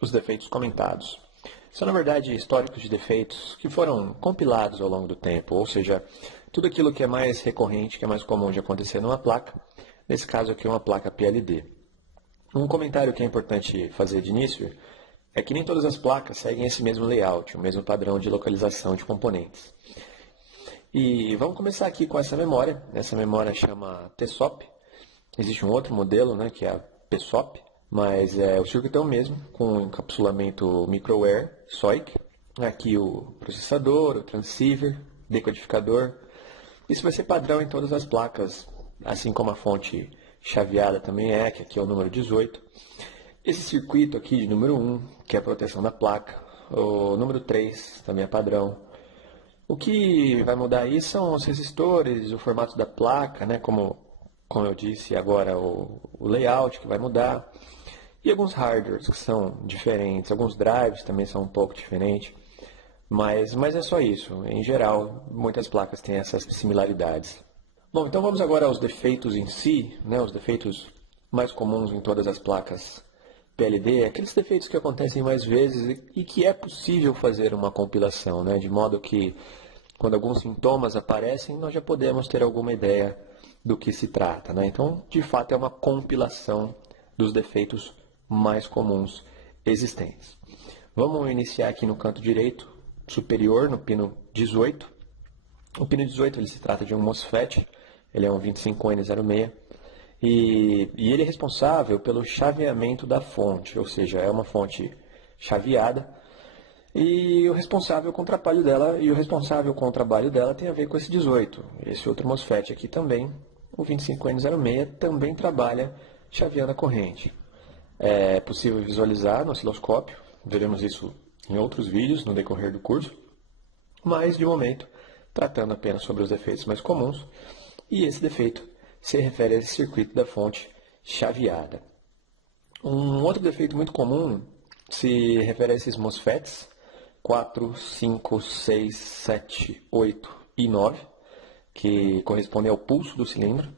os defeitos comentados. São, na verdade, históricos de defeitos que foram compilados ao longo do tempo, ou seja, tudo aquilo que é mais recorrente, que é mais comum de acontecer numa placa, nesse caso aqui uma placa PLD. Um comentário que é importante fazer de início é que nem todas as placas seguem esse mesmo layout, o mesmo padrão de localização de componentes. E vamos começar aqui com essa memória. Essa memória chama TSOP. Existe um outro modelo, né, que é a PSOP, mas o circuito é o mesmo, com encapsulamento microware, SOIC. Aqui o processador, o transceiver, decodificador. Isso vai ser padrão em todas as placas, assim como a fonte chaveada também é, que aqui é o número 18. Esse circuito aqui de número 1, que é a proteção da placa, o número 3 também é padrão. O que vai mudar aí são os resistores, o formato da placa, né, como eu disse agora, o layout que vai mudar. E alguns hardwares que são diferentes, alguns drives também são um pouco diferentes. Mas é só isso. Em geral, muitas placas têm essas similaridades. Bom, então vamos agora aos defeitos em si, né, os defeitos mais comuns em todas as placas PLD, aqueles defeitos que acontecem mais vezes e que é possível fazer uma compilação, né, de modo que quando alguns sintomas aparecem, nós já podemos ter alguma ideia do que se trata, né? Então, de fato, é uma compilação dos defeitos mais comuns existentes. Vamos iniciar aqui no canto direito superior, no pino 18. O pino 18 ele se trata de um MOSFET, ele é um 25N06, e ele é responsável pelo chaveamento da fonte, ou seja, é uma fonte chaveada, e o responsável com o trabalho dela tem a ver com esse 18. Esse outro MOSFET aqui também, o 25N06, também trabalha chaveando a corrente. É possível visualizar no osciloscópio, veremos isso em outros vídeos no decorrer do curso, mas de momento tratando apenas sobre os defeitos mais comuns, e esse defeito se refere a esse circuito da fonte chaveada. Um outro defeito muito comum se refere a esses MOSFETs 4, 5, 6, 7, 8 e 9, que correspondem ao pulso do cilindro.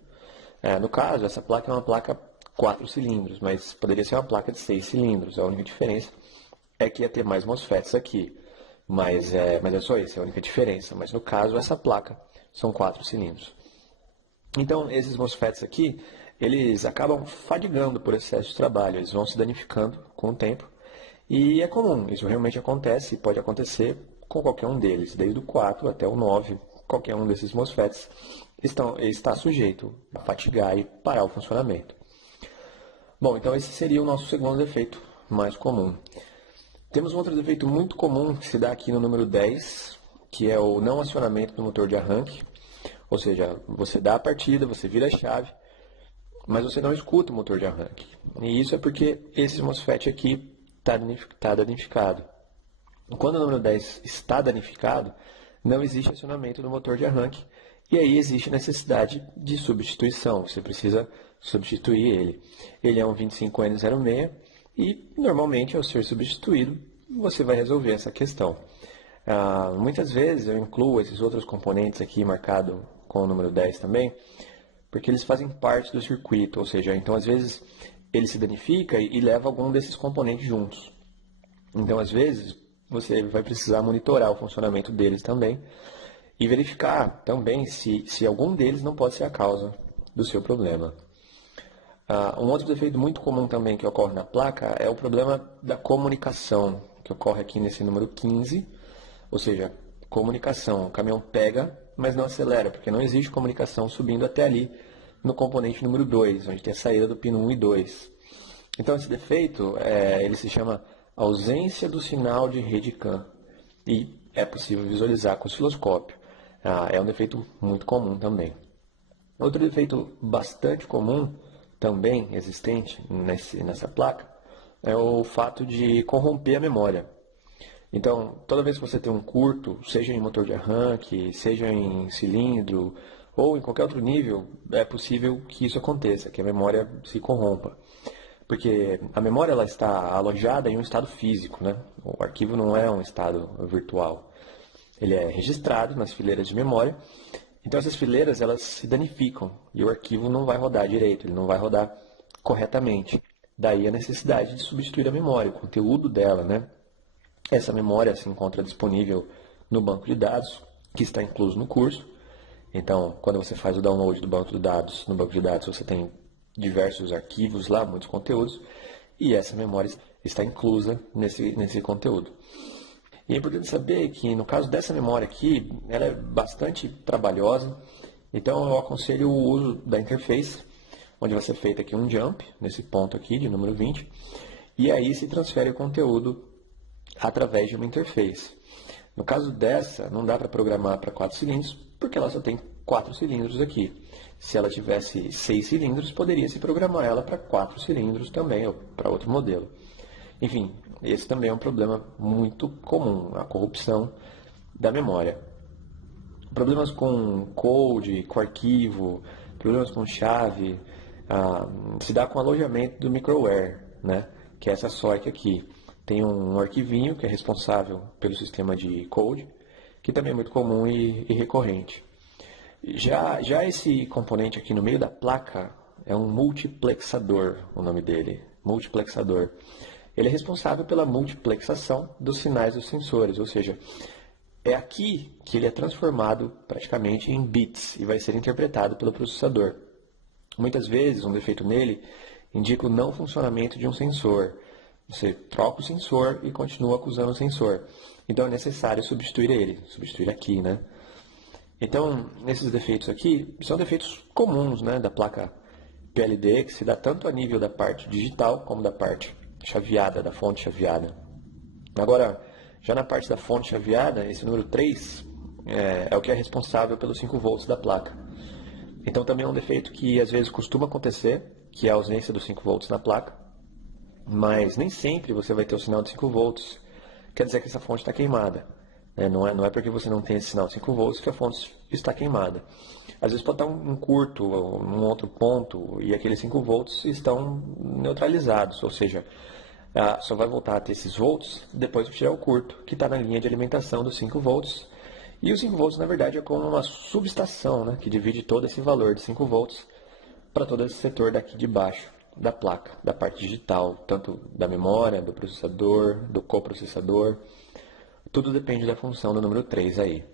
No caso, essa placa é uma placa 4 cilindros, mas poderia ser uma placa de 6 cilindros. A única diferença é que ia ter mais MOSFETs aqui. Mas é só isso, é a única diferença. Mas no caso, essa placa são 4 cilindros. Então, esses MOSFETs aqui, eles acabam fadigando por excesso de trabalho, eles vão se danificando com o tempo. E é comum, isso realmente acontece e pode acontecer com qualquer um deles, desde o 4 até o 9, qualquer um desses MOSFETs está sujeito a fatigar e parar o funcionamento. Bom, então esse seria o nosso segundo defeito mais comum. Temos um outro defeito muito comum que se dá aqui no número 10, que é o não acionamento do motor de arranque. Ou seja, você dá a partida, você vira a chave, mas você não escuta o motor de arranque. E isso é porque esse MOSFET aqui está danificado. Quando o número 10 está danificado, não existe acionamento do motor de arranque, e aí existe necessidade de substituição, você precisa substituir ele. Ele é um 25N06 e, normalmente, ao ser substituído, você vai resolver essa questão. Muitas vezes eu incluo esses outros componentes aqui marcado com o número 10 também, porque eles fazem parte do circuito, ou seja, então às vezes ele se danifica e leva algum desses componentes juntos. Então às vezes você vai precisar monitorar o funcionamento deles também e verificar também se algum deles não pode ser a causa do seu problema. Um outro defeito muito comum também que ocorre na placa é o problema da comunicação, que ocorre aqui nesse número 15, ou seja, comunicação, o caminhão pega, mas não acelera, porque não existe comunicação subindo até ali no componente número 2, onde tem a saída do pino 1 e 2. Então esse defeito, ele se chama ausência do sinal de rede CAN, e é possível visualizar com o osciloscópio. É um defeito muito comum também. Outro defeito bastante comum, também existente nessa placa, é o fato de corromper a memória. Então, toda vez que você tem um curto, seja em motor de arranque, seja em cilindro, ou em qualquer outro nível, é possível que isso aconteça, que a memória se corrompa. Porque a memória ela está alojada em um estado físico, né? O arquivo não é um estado virtual. Ele é registrado nas fileiras de memória, então essas fileiras elas se danificam e o arquivo não vai rodar direito, ele não vai rodar corretamente. Daí a necessidade de substituir a memória, o conteúdo dela, né? Essa memória se encontra disponível no banco de dados, que está incluso no curso. Então, quando você faz o download do banco de dados, no banco de dados você tem diversos arquivos lá, muitos conteúdos, e essa memória está inclusa nesse conteúdo. E é importante saber que no caso dessa memória aqui, ela é bastante trabalhosa, então eu aconselho o uso da interface, onde vai ser feito aqui um jump, nesse ponto aqui de número 20, e aí se transfere o conteúdo através de uma interface. No caso dessa, não dá para programar para 4 cilindros, porque ela só tem 4 cilindros aqui. Se ela tivesse 6 cilindros, poderia se programar ela para 4 cilindros também, ou para outro modelo. Enfim, esse também é um problema muito comum, a corrupção da memória. Problemas com code, com arquivo, problemas com chave, se dá com o alojamento do microware, né? Que é essa SOIC aqui. Tem um arquivinho que é responsável pelo sistema de code, que também é muito comum e recorrente. Já esse componente aqui no meio da placa é um multiplexador, o nome dele, multiplexador. Ele é responsável pela multiplexação dos sinais dos sensores, ou seja, é aqui que ele é transformado praticamente em bits e vai ser interpretado pelo processador. Muitas vezes, um defeito nele indica o não funcionamento de um sensor. Você troca o sensor e continua usando o sensor. Então é necessário substituir aqui, né? Então, esses defeitos aqui são defeitos comuns, né, da placa PLD, que se dá tanto a nível da parte digital como da parte chaveada, da fonte chaveada. Agora, já na parte da fonte chaveada, esse número 3 é o que é responsável pelos 5 volts da placa. Então também é um defeito que às vezes costuma acontecer, que é a ausência dos 5 volts na placa, mas nem sempre você vai ter o sinal de 5 volts, quer dizer que essa fonte está queimada. Não é porque você não tem esse sinal de 5 volts que a fonte está queimada. Às vezes pode estar um curto, num outro ponto, e aqueles 5 volts estão neutralizados, ou seja, só vai voltar a ter esses volts depois que tirar o curto, que está na linha de alimentação dos 5 volts. E os 5 volts, na verdade, é como uma subestação, né, que divide todo esse valor de 5 volts para todo esse setor daqui de baixo da placa, da parte digital, tanto da memória, do processador, do coprocessador. Tudo depende da função do número 3 aí.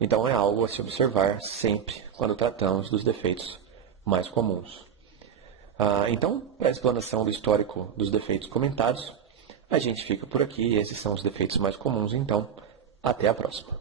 Então é algo a se observar sempre quando tratamos dos defeitos mais comuns. Então, para a explanação do histórico dos defeitos comentados, a gente fica por aqui. Esses são os defeitos mais comuns, então até a próxima.